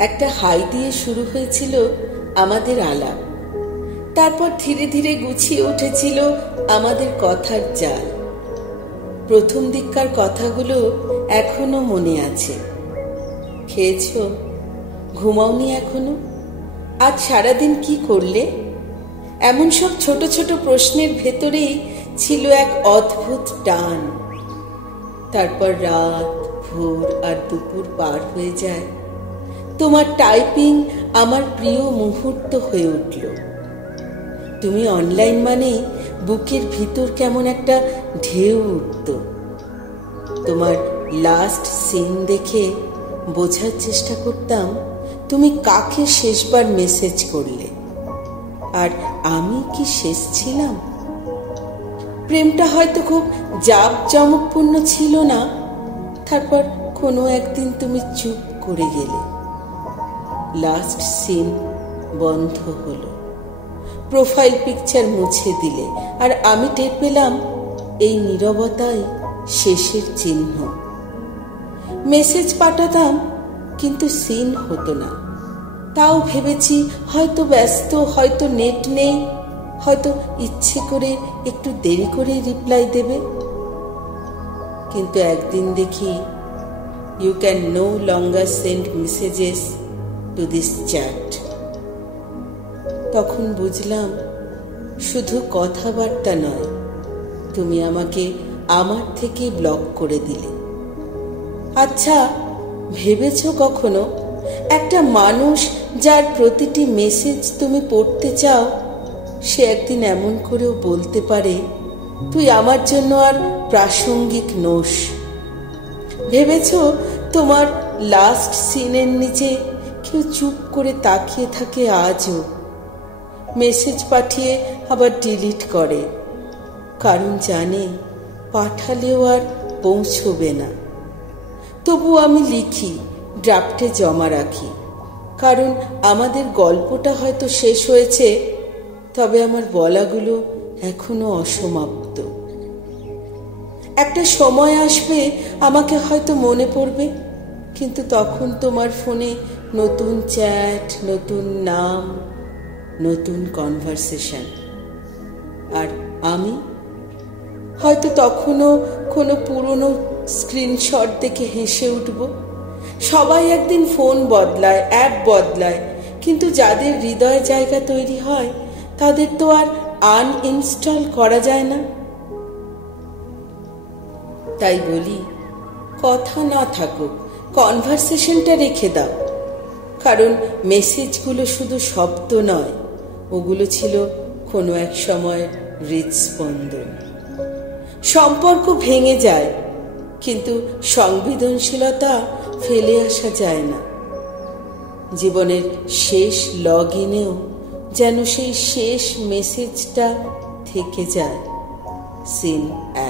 একটা হাই দিয়ে শুরু হয়েছিল আমাদের আলাপ। তারপর ধীরে ধীরে গুছিয়ে উঠেছিল আমাদের কথার জাল। প্রথম দিককার কথাগুলো এখনো মনে আছে। খেয়েছ? ঘুমাওনি এখনো? আজ সারাদিন কি করলে? এমন সব ছোট ছোট প্রশ্নের ভেতরেই ছিল এক অদ্ভুত টান। তারপর রাত, ভোর আর দুপুর পার হয়ে যায়। তোমার টাইপিং আমার প্রিয় মুহূর্ত হয়ে উঠল। তুমি অনলাইন মানে বুকের ভিতর কেমন একটা ঢেউ উঠত। তোমার লাস্ট সিন দেখে বোঝার চেষ্টা করতাম তুমি কাকে শেষবার মেসেজ করলে, আর আমি কি শেষ ছিলাম। প্রেমটা হয়তো খুব জাঁকজমকপূর্ণ ছিল না। তারপর কোনো একদিন তুমি চুপ করে গেলে। লাস্ট সিন বন্ধ হলো, প্রোফাইল পিকচার মুছে দিলে, আর আমি টের পেলাম এই নীরবতাই শেষের চিহ্ন। মেসেজ পাঠাতাম কিন্তু সিন হতো না। তাও ভেবেছি হয়তো ব্যস্ত, হয়তো নেট নেই, হয়তো ইচ্ছে করে একটু দেরি করে রিপ্লাই দেবে। কিন্তু একদিন দেখি you can no longer send messages to this chat. তখন বুঝলাম শুধু কথাবার্তা নয়, তুমি আমাকে আমার থেকে ব্লক করে দিলে। আচ্ছা, ভেবেছ কখনো একটা মানুষ যার প্রতিটি মেসেজ তুমি পড়তে চাও, সে একদিন এমন করেও বলতে পারে তুই আমার জন্য আর প্রাসঙ্গিক নোস? ভেবেছ তোমার লাস্ট সিনের নিচে কেউ চুপ করে তাকিয়ে থাকে আজও? মেসেজ পাঠিয়ে আবার ডিলিট করে, কারণ জানে পাঠালেও আর পৌঁছবে না। তবু আমি লিখি, ড্রাফটে জমা রাখি, কারণ আমাদের গল্পটা হয়তো শেষ হয়েছে, তবে আমার বলাগুলো এখনো অসমাপ্ত। একটা সময় আসবে আমাকে হয়তো মনে পড়বে, কিন্তু তখন তোমার ফোনে নতুন চ্যাট, নতুন নাম, নতুন কনভারসেশন। আর আমি হয়তো তখনও কোনো পুরনো স্ক্রিনশট দেখে হেসে উঠব। সবাই একদিন ফোন বদলায়, অ্যাপ বদলায়, কিন্তু যাদের হৃদয়ে জায়গা তৈরি হয় তাদের তো আর আনইনস্টল করা যায় না। তাই বলি, কথা না থাকুক, কনভারসেশনটা রেখে দাও। কারণ মেসেজগুলো শুধু শব্দ নয়, ওগুলো ছিল কোনো এক সময় হৃদস্পন্দন। সম্পর্ক ভেঙে যায়, কিন্তু সংবেদনশীলতা ফেলে আসা যায় না। জীবনের শেষ লগ ইনেও যেন সেই শেষ মেসেজটা থেকে যায়, সিন 1।